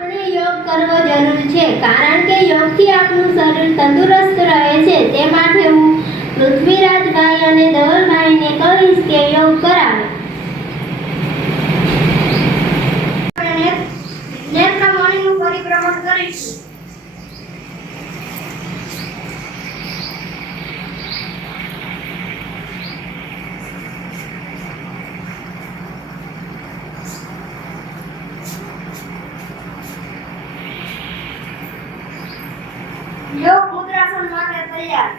આપણે યોગ કરવો જરૂરી છે કારણ કે યોગથી આપણું શરીર તંદુરસ્ત રહે છે. તે માટે હું પૃથ્વીરાજભાઈ અને ધવલભાઈને કહીશ કે યોગ કરાવે. નેત્રમણીનું પરિભ્રમણ કરીશું. યોગ મુદ્રાસન માટે તૈયાર.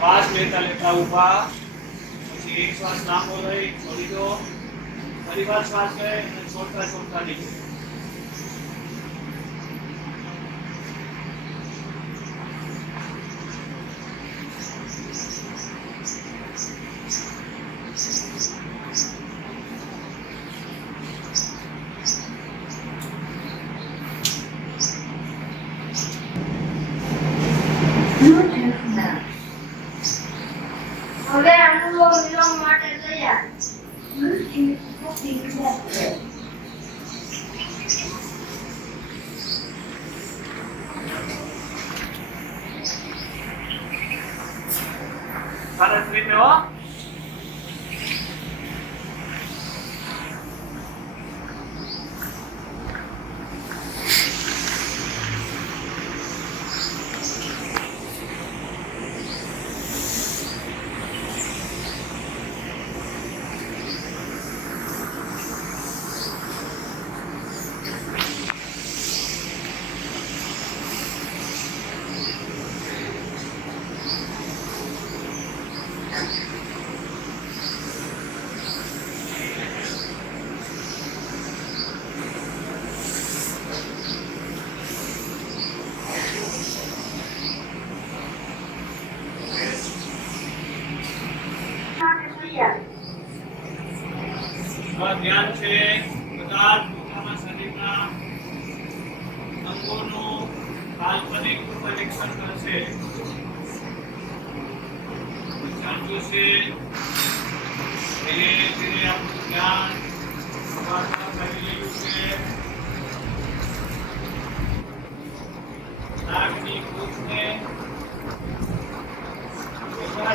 શ્વાસ લેતા લેતા ઊભા, પછી એક શ્વાસ લાંબો લઈ છોડી દો, ફરી વાર શ્વાસ લે અને છોડતા છોડતા નીકળો. હવે અનુલોમ વિલોમ માટે તૈયાર. સરસ રીતે હો. ધ્યાન છે બધા જ પોતાના શરીરના અંગોનું કાલ્પનિક પરીક્ષણ કરશે. જાણવું છે ધીરે ધીરે આપણું ધ્યાન શ્વાસમાં કરી રહ્યું છે. નાકની કૂચને જોતા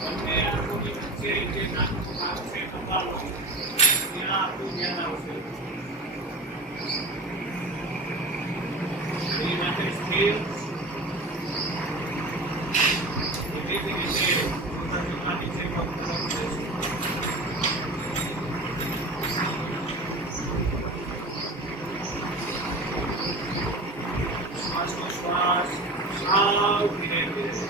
બંને આંખોની વચ્ચે જે નાકનો ભાગ છે કપાળનો, ત્યાં આપણું ધ્યાન આવશે. એ માટે સ્થિર એવી જ રીતે પોતાની નીચે પગ મૂકશે. શ્વાસ સાવ ધીરે ધીરે.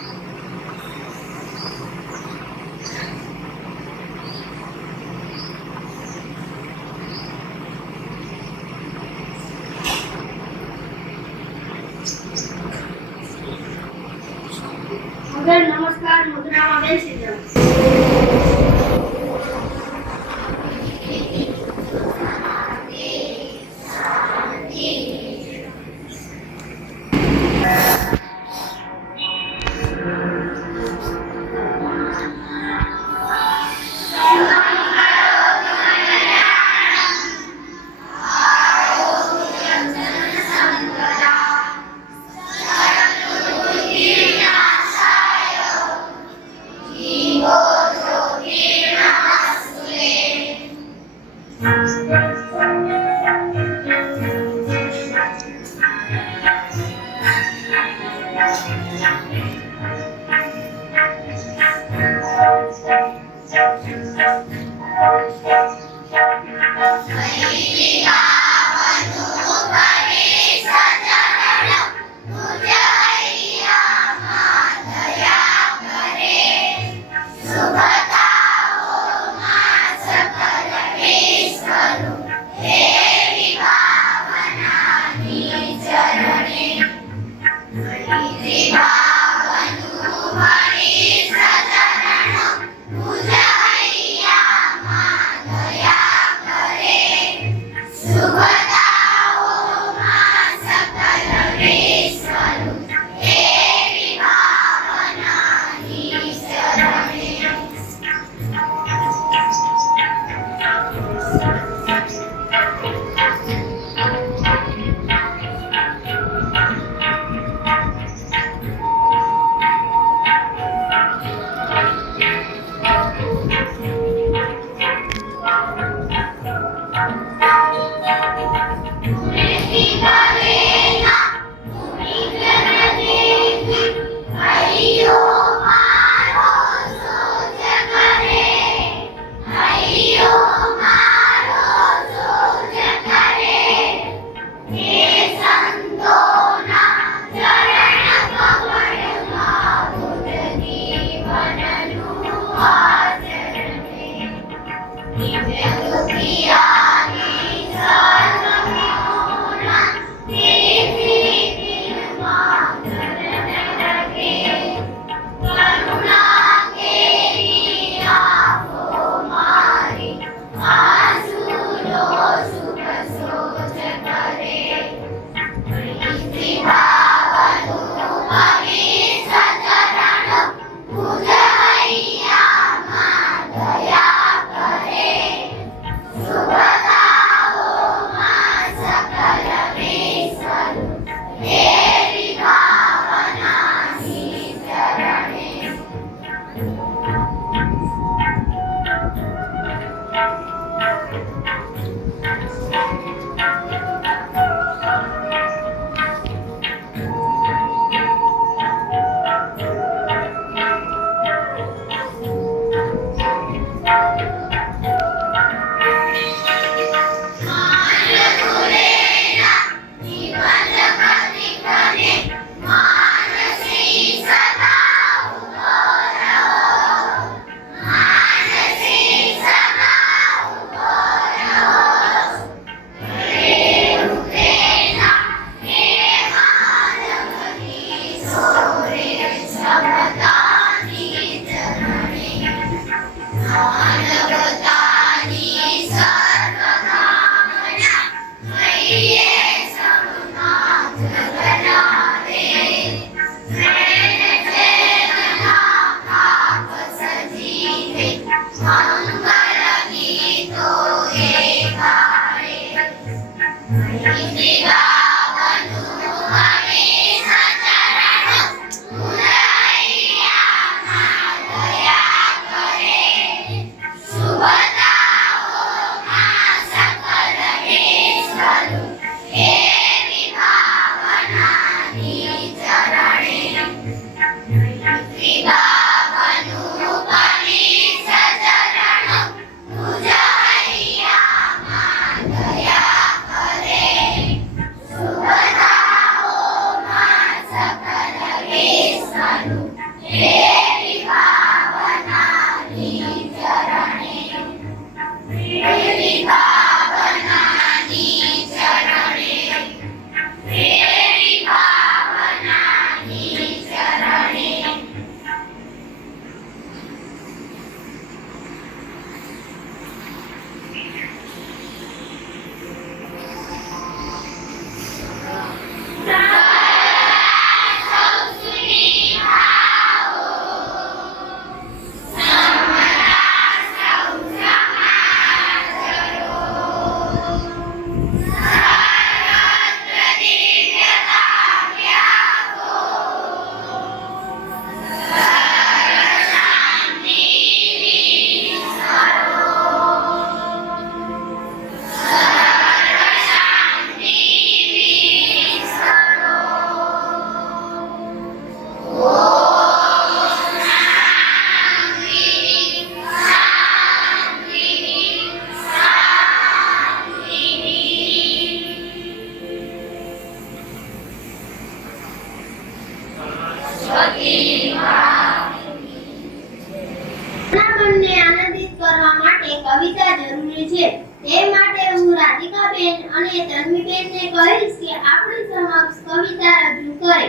જરૂરી છે તે માટે હું રાધિકાબેન અને તન્વીબેનને કહીશ કે આપણી સમક્ષ કવિતા રજૂ કરે.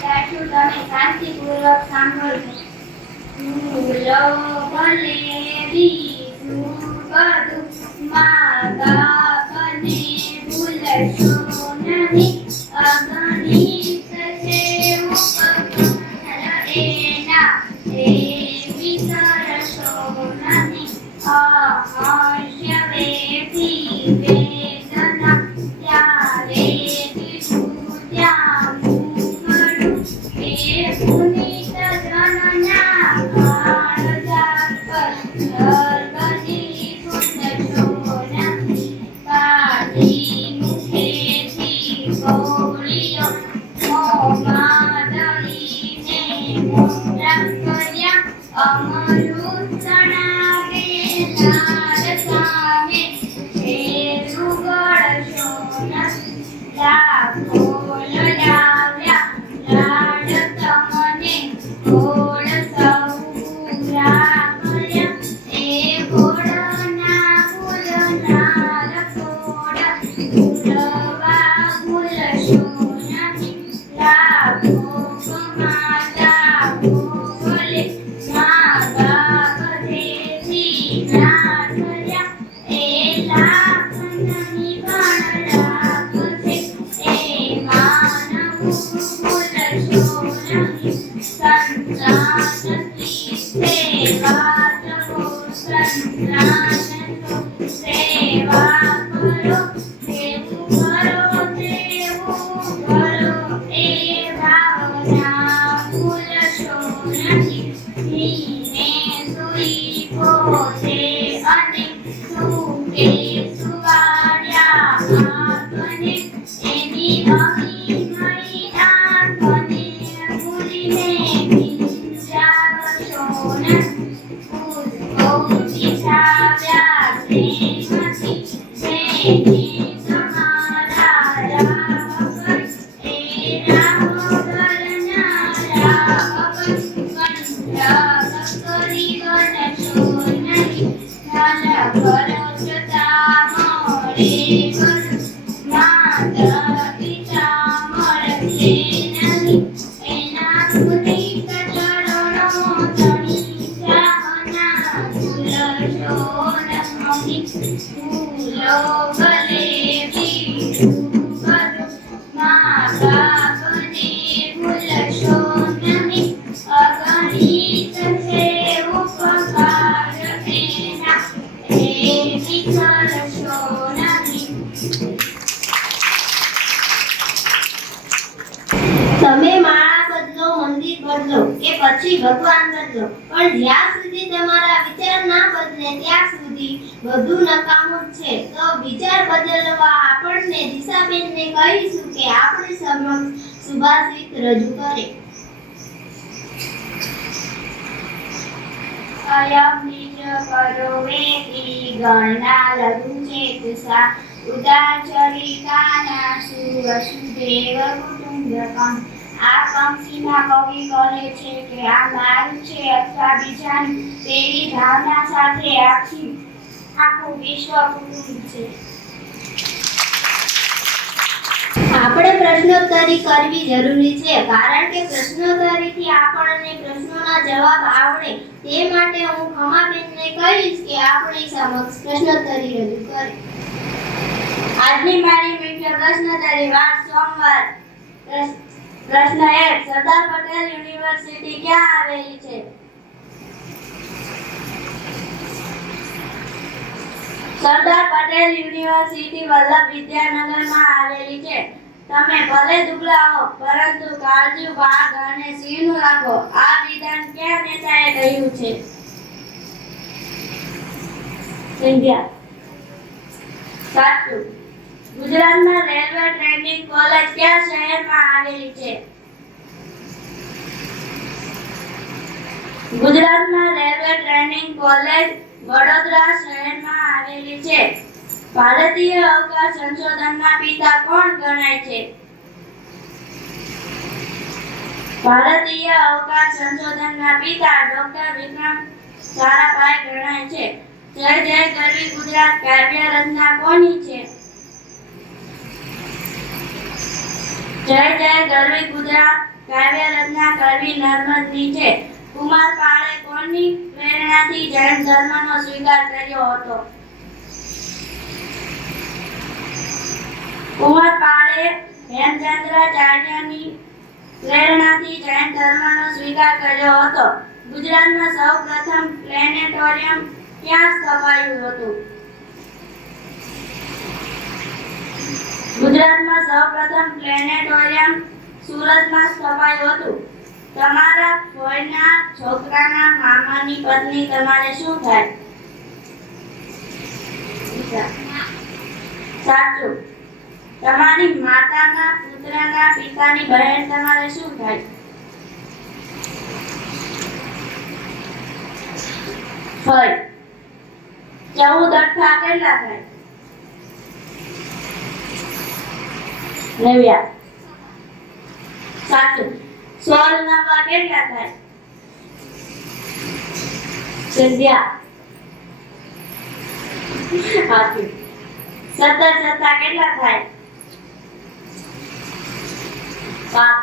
ત્યારથી તમે શાંતિપૂર્વક સાંભળજો. ફૂલો ભલે બીજું બધું મા બાપને ભૂલશો નહીં. અગણિત છે ઉપકાર એના તે વિસરશો નહીં. અહર્ષ્ય વેઠી વેદના ત્યારે દીઠું ત્યાં મૂકડું. એ પુનિત જનના કાળજા પર સર્વની ભૂલશો નહીં. કાઢી મુખેથી ગોળીઓ મોંમાં દળીને મોઢા કર્યા. અમૃત ચણાવે લાડ સામે ફેરું ગળશો નહીં. લાખો લડાવ્યા લાડ તમને ગોળ સૌરા કર્યા. એ ગોળના ફૂલના રખોડ ફૂલવા ભૂલશો નહીં. લાખો કમાતા ભોગલે મા બાપ દેવી ના કર્યા. એ લાખની પણ લાખ છે એ માનવું ભૂલશો નહીં. સંતાનની સેવા કરો સંતાન તો સેવા કરો. તેવું કરો તેવું કરો એ ભાવના ભૂલશો નહીં. ધીને સુઈ પોતે અને સુકે સુવાડ્યા આંખને એની અમીમય આંખને ભૂલીને ભીંજાવશો નહીં. પુષ્પોથી છાવ્યા પ્રેમથી જેને તમારા રાહ પર. એ રાહ કરનારા અવર કંઠ કરી બનશો નહીં. ઝલક જતા મળે વર માતા પિતા મળશે નહીં. એના પુનિત ચરણો ધણી ચાહના ભૂલશો નહીં. ફૂલો ભલે બીજું બધું મા બાપને ભૂલશો નહીં. અગણિત છે ઉપકાર એના તે વિસરશો નહીં. તમે માળા બદલો મંદિર બદલો કે પછી ભગવાન બદલો પણ જ્યાં સુધી તમારા વિચાર ના બદલે ત્યાં સુધી બધું નકામું જ છે. તો વિચાર બદલવા આપણને દિશાબેનને કહીશું કે આપણી સમક્ષ સુભાષિત રજૂ કરે. અયમ નિજ કરો વેદી ગણના લઘુ ચેતસા ઉદાચરિતાના સુવસુદેવ કુટુંબકમ. આ પંક્તિમાં કવિ કહે છે કે આ મારું છે અથવા બીજાનું તેવી ભાવના સાથે આખું વિશ્વ કુટુંબ છે. આપણે પ્રશ્નોત્તરી કરવી જરૂરી છે કારણ કે પ્રશ્નોત્તરીથી આપણને પ્રશ્નોના જવાબ આવડે. તે માટે હું ખમાબેનને કહીશ કે આપણી સમક્ષ પ્રશ્નોત્તરી રજૂ કરે. આજની મારી મુખ્ય પ્રશ્નોત્તરી વાર સોમવાર. પ્રશ્ન 1. સરદાર પટેલ યુનિવર્સિટી ક્યાં આવેલી છે? સરદાર પટેલ યુનિવર્સિટી વલ્લભ વિદ્યાનગરમાં આવેલી છે. તમે ભલે દુબળા હો પરંતુ કાળજું વાઘ અને સિંહનું રાખો. આ વિધાન કયા નેતાએ કહ્યું છે? સિંધિયા. સાચું. ગુજરાતમાં રેલવે ટ્રેનિંગ કોલેજ કયા શહેરમાં આવેલી છે? ગુજરાતમાં રેલવે ટ્રેનિંગ કોલેજ વડોદરા શહેરમાં આવેલી છે. ભારતીય અવકાશ સંશોધનના પિતા કોણ ગણાય છે? ભારતીય અવકાશ સંશોધનના પિતા ડોક્ટર વિક્રમ સારાભાઈ ગણાય છે. જય જય ગરવી ગુજરાત કાવ્ય રચના કોની છે? જય જય ગરવી ગુજરાત કાવ્ય રચના કવિ નર્મદની છે. કુમાર પાળે કોની પ્રેરણાથી જૈન ધર્મનો સ્વીકાર કર્યો હતો? કુમાર પાળે હેમચંદ્રાચાર્યની પ્રેરણાથી જૈન ધર્મનો સ્વીકાર કર્યો હતો. ગુજરાતમાં સૌપ્રથમ પ્લેનેટોરિયમ ક્યાં સ્થપાયું હતું? ગુજરાતમાં સૌપ્રથમ પ્લેનેટોરિયમ સુરતમાં સ્થપાયું હતું. તમારા ફોઈના છોકરાના મામાની પત્ની તમારે શું થાય? સાચું. તમારી માતાના પુત્રના પિતાની બહેન તમારે શું થાય? ફઈ. 14 અઠ્ઠા કેટલા થાય? 90. સાચું. 16 નવા કેટલા થાય? 11. સાચું. 17 સત્તા કેટલા થાય? 5.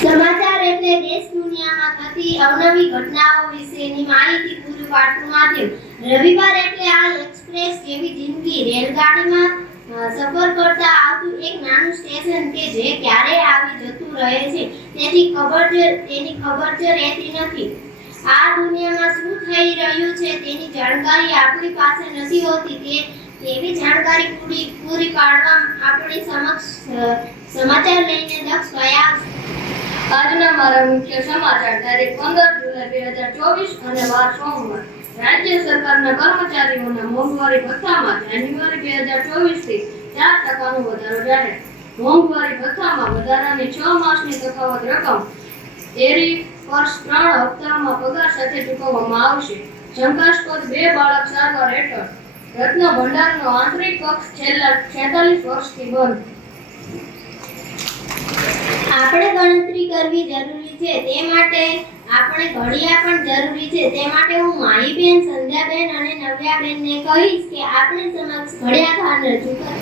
સમાચાર એટલે દેશ દુનિયામાં થતી અવનવી ઘટનાઓ વિશેની માહિતી પૂરી પાડતું માધ્યમ. રવિવાર એટલે આ એક્સપ્રેસ જેવી જિંદગી રેલગાડીમાં સફર કરતા આવતું એક નાનું સ્ટેશન કે જે ક્યારેય આવી જતું રહે છે. તેની ખબર જ રહેતી નથી. આ દુનિયામાં શું થઈ રહ્યું છે તેની જાણકારી આપણી પાસે નથી હોતી. તેવી જાણકારી પૂરી પાડવા આપણી સમક્ષ સમાચાર લઈને દક્ષ ગયા. આજના મારા મુખ્ય સમાચાર તારીખ 15 જુલાઈ 2024 અને વાર સોમવાર. રાજ્ય સરકારના કર્મચારીઓના મોંઘવારી ભથ્થામાં જાન્યુઆરી 2024 થી 4% વધારો જાહેર. મોંઘવારી ભથ્થામાં વધારાની 6 માસની તફાવત રકમ એરી વર્ષ 3 હપ્તામાં પગાર સાથે ચૂકવવામાં આવશે. શંકાસ્પદ 2 બાળક સારવાર હેઠળ. રત્ન ભંડારનો આંતરિક કક્ષ છેલ્લા 46 વર્ષથી બંધ. આપણે ગણતરી કરવી જરૂરી છે, તે માટે આપણે ઘડિયા પણ જરૂરી છે. તે માટે હું માહીબેન, સંધ્યાબેન અને નવ્યાબેનને કહીશ કે આપણે સમક્ષ ઘડિયા ખાન રજૂ કરે.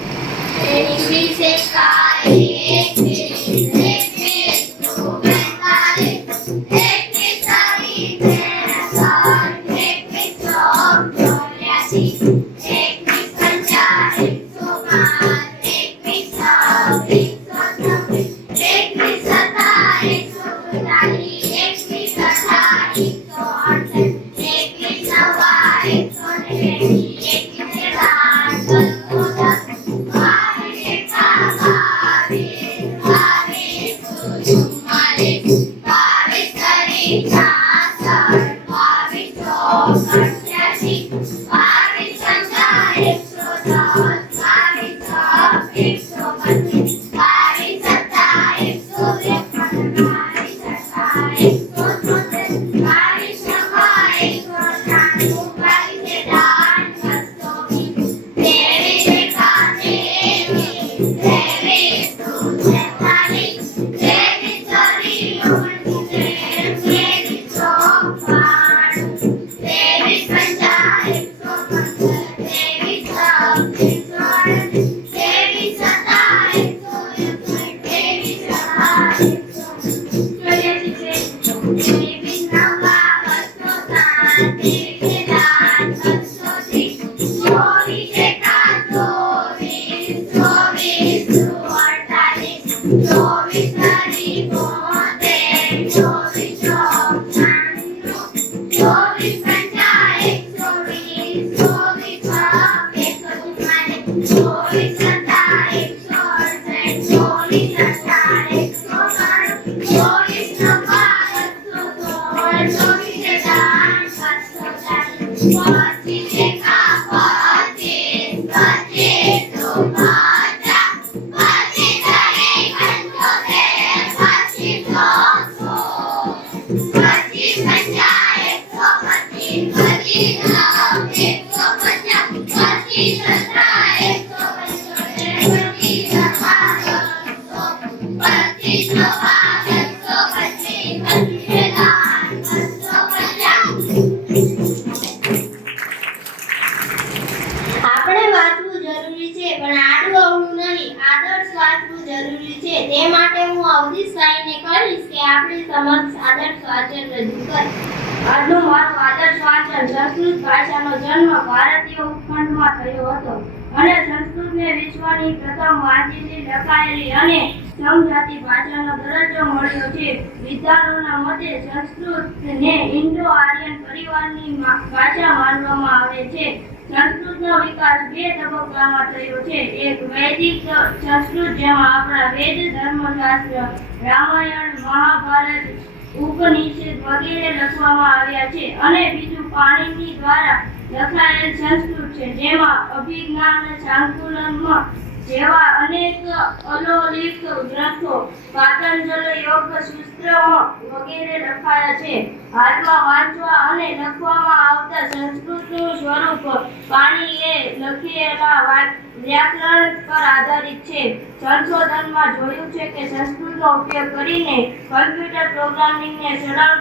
But અવધીશભાઈને કહીશ કે આપણી સમક્ષ આદર્શ વાચન રજૂ કરે. આજનું મારું આદર્શ વાંચન સંસ્કૃત ભાષાનો જન્મ ભારતીય ઉપખંડમાં થયો હતો અને સંસ્કૃતને વિશ્વની પ્રથમ વાંચેલી, લખાયેલી અને સમજાતી ભાષાનો દરજ્જો મળ્યો છે. વિદ્વાનોના મતે સંસ્કૃતને ઇન્ડો-આર્યન પરિવારની ભાષા માનવામાં આવે છે. સંસ્કૃતનો વિકાસ બે તબક્કામાં થયો છે. એક વૈદિક સંસ્કૃત, જેમાં આપણા વેદ, ધર્મશાસ્ત્ર, રામાયણ, મહાભારત, ઉપનિષદ વગેરે લખવામાં આવ્યા છે, અને બીજું પાણિની દ્વારા લખાયેલ સંસ્કૃત છે, જેમાં અભિજ્ઞાન, શાંકુલમ જેવા અનેક અલૌકિક ગ્રંથો, પાતંજલ યોગ સૂત્રઓ વગેરે લખાયા છે. હાલમાં વાંચવા અને લખવામાં આવતા સંસ્કૃતનું સ્વરૂપ પાણીએ લખેલા વ્યાકરણ પર આધારિત છે. સંશોધનમાં જોયું છે કે સંસ્કૃતનો ઉપયોગ કરીને કમ્પ્યુટર પ્રોગ્રામિંગને સરળ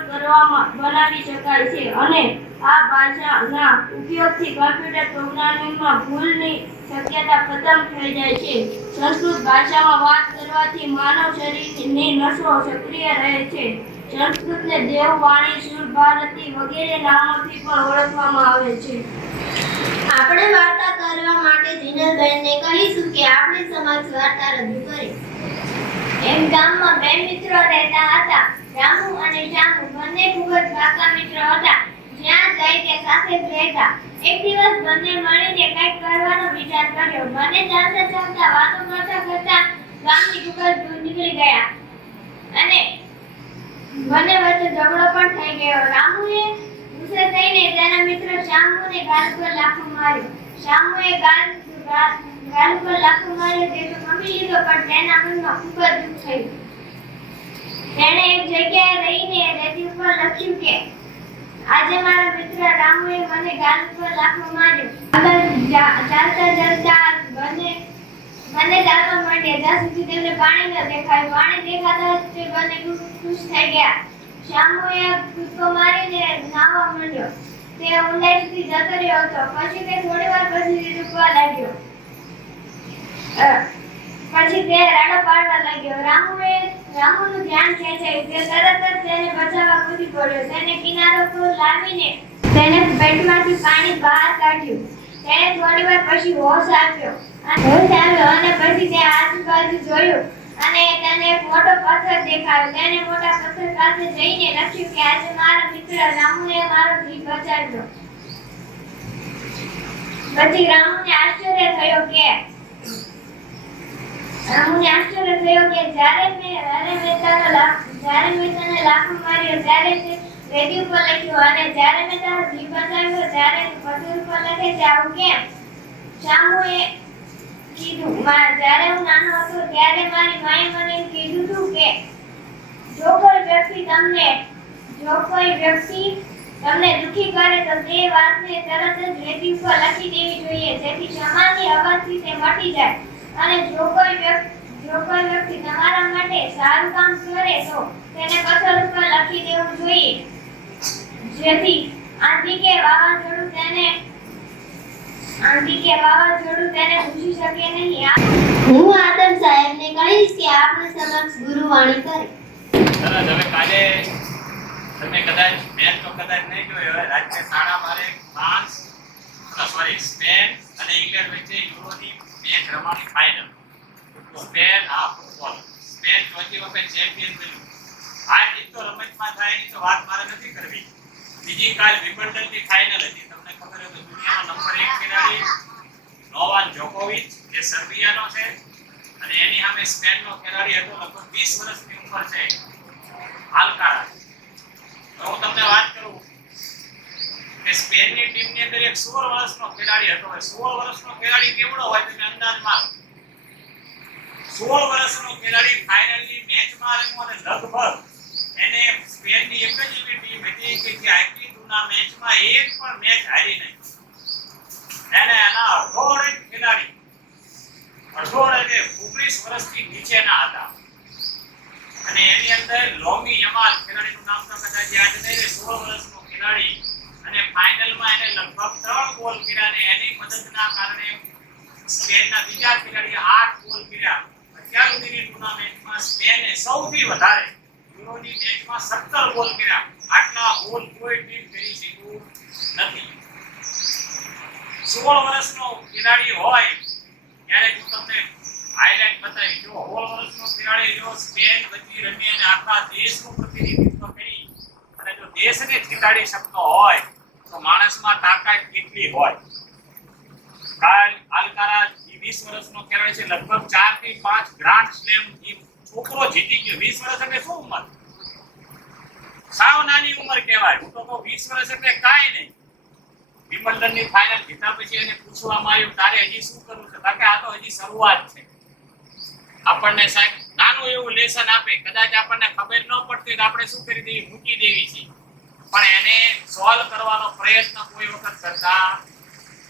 બનાવી શકાય છે, અને આ ભાષાના ઉપયોગથી કમ્પ્યુટર પ્રોગ્રામિંગમાં ભૂલની શક્યતા ખતમ થઈ જાય છે. સંસ્કૃત ભાષામાં વાત કરવાથી માનવ શરીરની નસો સક્રિય રહે છે. સંસ્કૃતને દેવવાણી, સુરભારતી વગેરે નામોથી પણ ઓળખવામાં આવે છે. આપણે વાર્તા કરવા માટે જીનલબેનને કહીશું કે આપણી સમક્ષ વાર્તા રજૂ કરે. એક ગામમાં બે મિત્રો રહેતા હતા. રામુ અને શ્યામુ બંને ખૂબ જ પાકા મિત્રો હતા. જ્યાં જાય તે સાથે જ રહેતા. એક દિવસ બંને મળીને કંઈક કરવાનો વિચાર કર્યો. બંને ચાલતા ચાલતા વાતો કરતા કરતા ગામની ખૂબ જ દૂર નીકળી ગયા અને બંને વચ્ચે ઝઘડો પણ થઈ ગયો. રામુએ ગુસ્સે થઈને તેના મિત્ર શ્યામુને ગાલ પર લાફો માર્યો. શ્યામુએ ગાલ પર લાફો માર્યો તે તો નમી લીધો, પણ તેના મનમાં ખૂબ જ દુઃખ થયું. તેણે એક જગ્યાએ રહીને રેતી ઉપર લખ્યું કે આજે મારા મિત્ર રામુએ મને ગાલ પર લાફો માર્યો. ચાલતા ચાલતા બંને ચાલવા માંડ્યા જ્યાં સુધી તેમને પાણી ન દેખાયું. પાણી દેખાતા જ તે બંને ખુશ થઈ ગયા. શ્યામુએ કૂદકો મારીને નાહવા માંડ્યો. તે ઊંડાઈ સુધી જતો રહ્યો હતો. પછી તે થોડી વાર પછી ડૂબવા લાગ્યો. પછી તે રાડો પાડવા લાગ્યો. રામુનું ધ્યાન ખેંચાયું. તે તરત જ તેને બચાવવા કૂદી પડ્યો. તેને કિનારો પર લાવીને તેને પેટમાંથી પાણી બહાર કાઢ્યું. તેને થોડી વાર પછી હોશ આવ્યો અને પછી તે આજુબાજુ જોયું અને તેને એક મોટો પથ્થર દેખાયો. તેને મોટા પથ્થર પાસે જઈને લખ્યું કે આજે મારા મિત્ર રામુએ મારો જીવ બચાવ્યો. પછી રામુને આશ્ચર્ય થયો કે જ્યારે મેં તને લાફો માર્યો ત્યારે તે રેતી ઉપર લખ્યું, અને જ્યારે મેં તારો જીવ બચાવ્યો ત્યારે પથ્થર ઉપર લખે છે. આવું કેમ? શ્યામુએ કીધું, જ્યારે હું નાનો હતો ત્યારે મારી માએ મને કીધું હતું કે જો કોઈ વ્યક્તિ તમને દુખી કરે તો તે વાતને તરત જ રેતી ઉપર લખી દેવી જોઈએ, જેથી ક્ષમાની અવાજથી તે મટી જાય. અને જો કોઈ વ્યક્તિ તમારા માટે સારું કામ કરે તો તેને પથ્થર ઉપર લખી દેવું જોઈએ, જેથી આંધી કે વાવાઝોડું તેને ભૂસી શકે નહીં. હું આદમ સાહેબને કહીશ કે આપણે સમક્ષ ગુરુવાણી કરે. સરસ. હવે કાલે તમે કદાચ મેચ તો કદાચ નહીં જોયો હોય. રાજ્ય શાળા મારે ફ્રાન્સ સ્પેન અને ઇંગ્લેન્ડ વચ્ચે યુરોની મેચ રમાણી ફાઇનલ. સ્પેન ફૂટબોલ સ્પેન ચોથી વખત ચેમ્પિયન બન્યું. આ જીત તો રમતમાં થાય એની તો વાત મારે નથી કરવી. બીજી કાલ વિમ્બલ્ડનની ફાઇનલ હતી. તમને ખબર હોય તો દુનિયાનો નંબર 1 ખેલાડી નોવાક જોકોવિચ જે સર્બિયાનો છે, અને એની સામે સ્પેનનો ખેલાડી હતો લગભગ 20 વર્ષની ઉંમર છે, આલ્કારાઝ. હું તમને વાત કરું કે સ્પેનની ટીમની અંદર એક 16 વર્ષનો ખેલાડી હતો. 16 વર્ષનો ખેલાડી કેવડો હોય તમે અંદાજ મારો. 16 વર્ષનો ખેલાડી ફાઇનલની મેચમાં રમ્યો અને લગભગ એને સ્પેનની એક જ એવી ટીમ હતી કે જે આખી ટુર્નામેન્ટમાં એક પણ મેચ હારી નહીં. એને એના અઢોળ ખેલાડી 19 વર્ષથી નીચેના હતા, અને એની અંદર લોમી યમાલ ખેલાડીનું નામ તો કદાચ યાદ નહીં રહે. 16 વર્ષનો ખેલાડી અને ફાઇનલમાં એને લગભગ 3 ગોલ કર્યા, અને એની મદદના કારણે સ્પેનના બીજા ખેલાડીએ 8 ગોલ કર્યા. અત્યાર સુધીની ટુર્નામેન્ટમાં સ્પેને સૌથી વધારે યુરોની મેચમાં 17 ગોલ કર્યા. આટલા ગોલ કોઈ ટીમ કરી શક્યું નથી. 16 વર્ષનો ખેલાડી હોય ત્યારે હું તમને હાઇલાઇટ બતાવી. જો 16 વર્ષનો ખેલાડી જો સ્પેન વચ્ચે રમી અને આખા દેશનું પ્રતિનિધિત્વ કરી અને જો દેશને જીતાડી શકતો હોય તો માણસમાં તાકાત કેટલી હોય. કાલ આલ્કારાઝ 20 વર્ષનો ખેલાડી છે, લગભગ 4 થી 5 ગ્રાન્ડ સ્લેમ છોકરો જીતી ગયો. 20 વર્ષ એટલે શું ઉંમર? સાવ નાની ઉંમર કહેવાય. હું તો કહું 20 વર્ષ એટલે કાંઈ નહીં. વિમ્બલ્ડનની ફાઇનલ જીતા પછી એને પૂછવામાં આવ્યું તારે હજી શું કરવું છે? કારણ કે આ તો હજી શરૂઆત છે. આપણને સાહેબ નાનું એવું લેસન આપે, કદાચ આપણને ખબર ન પડતી તો આપણે શું કરી દેવી? મૂકી દેવી છે. પણ એને સોલ્વ કરવાનો પ્રયત્ન કોઈ વખત કરતા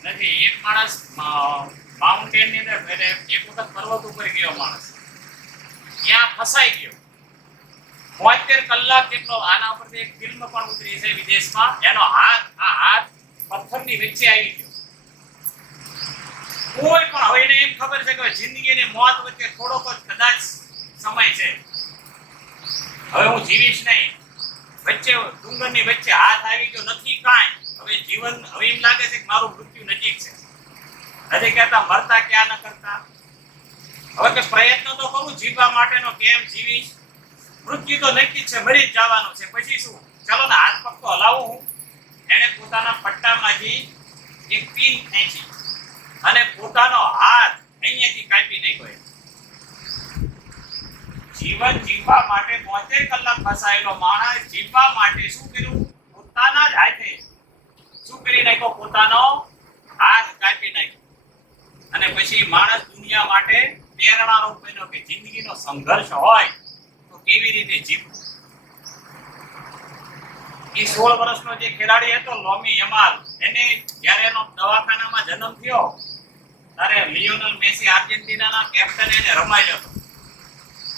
નથી. એક માણસ માઉન્ટેન ની અંદર એક વખત પર્વત ઉપર ગયો માણસ, ત્યાં ફસાઈ ગયો. 72 કલાક જેટલો, આના ઉપરથી એક ફિલ્મ પણ ઉતરી છે વિદેશમાં. એનો હાથ પથ્થરની વચ્ચે આવી ગયો. કોઈ પણ હવે એને એમ ખબર છે કે જિંદગી અને મોત વચ્ચે થોડોક જ કદાચ સમય છે, હવે હું જીવીશ નહીં. વચ્ચે ડુંગરની વચ્ચે હાથ આવી ગયો, નથી કાંઈ. હવે જીવન, હવે એમ લાગે છે કે મારું મૃત્યુ નજીક છે. હજી કહેતા મરતા ક્યાં ન કરતા. હવે કે પ્રયત્ન તો કરું જીવવા માટેનો, કેમ જીવીશ? મૃત્યુ તો નક્કી છે, મરી જ જવાનું છે. પછી શું? ચલો ને હાથ પગ તો હલાવું હું. એને પોતાના પટ્ટામાંથી એક પિન ખેંચી અને પોતાનો હાથ અહીંયાથી કાપી નાખ્યો. જીવન જીવવા માટે 72 કલાક ફસાયેલો માણસ જીવવા માટે શું કર્યું? પોતાના જ હાથે શું કરી નાખ્યો? પોતાનો હાથ કાપી નાખ્યો. અને પછી માણસ દુનિયા માટે પ્રેરણારૂપ બન્યો કે જિંદગીનો સંઘર્ષ હોય તો કેવી રીતે જીવવું. એ 16 વર્ષનો જે ખેલાડી હતો લોમી યમાલ, એને જ્યારે એનો દવાખાનામાં જન્મ થયો ત્યારે લિયોનેલ મેસી આર્જેન્ટિનાના કેપ્ટન એને રમાડ્યો હતો.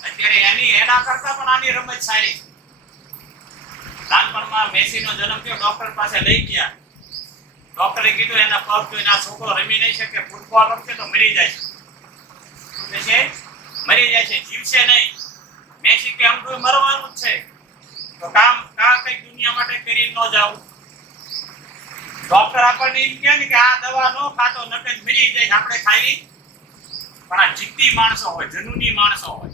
અત્યારે એના કરતા પણ આની રમત સારી. નાનપણમાં મેસીનો જન્મ થયો, ડોક્ટર પાસે લઈ ગયા. ડોક્ટરે કીધું એના પગ જોઈને આ છોકરો રમી નહીં શકે, ફૂટબોલ રમશે તો મરી જાય છે. મરી જાય છે, જીવશે નહીં. મેસી કે આમ તો મરવાનું જ છે, તો કામ કઈ દુનિયા માટે કરી ન જાવ. ડોક્ટર આપણને એમ કહે ને કે આ દવા નો ખાતો નકર મરી જાય, આપણે ખાવી. પણ આ જીદ્દી માણસો હોય, જનૂની માણસો હોય,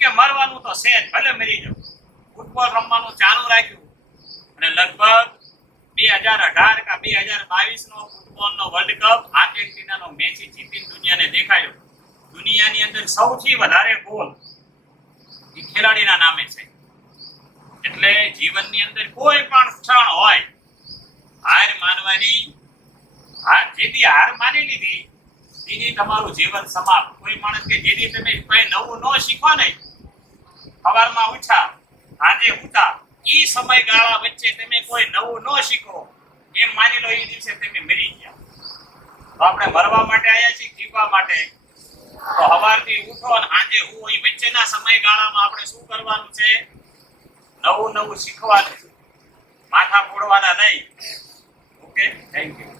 કે મરવાનું તો છે જ, ભલે મરી જાવ. ફૂટબોલ રમવાનું ચાલુ રાખ્યું અને લગભગ 2018 કે 2022 નો ફૂટબોલનો વર્લ્ડ કપ આર્જેન્ટિનાનો મેસી જીતીને દુનિયાને દેખાડ્યો. દુનિયાની અંદર સૌથી વધારે ગોલ એ ખેલાડીના નામે છે. એટલે જીવનની અંદર કોઈ પણ ક્ષણ હોય, હાર માનવાની, જેથી હાર માની લીધી તેથી તમારું જીવન સમાપ્ત. કોઈ માણસ કે જેથી તમે કઈ નવું ન શીખો નહીં, સવારમાં ઉઠ્યા આજે ઉઠા, ઈ સમયગાળા વચ્ચે તમે કોઈ નવું ન શીખો, એમ માની લો એ દિવસે તમે મરી ગયા. તો આપણે મરવા માટે આવ્યા છીએ, જીવવા માટે. તો સવારથી ઉઠો અને આજે હું એ વચ્ચેના સમયગાળામાં આપણે શું કરવાનું છે? નવું શીખવાનું, માથા ફોડવાના નહીં. Okay, thank you.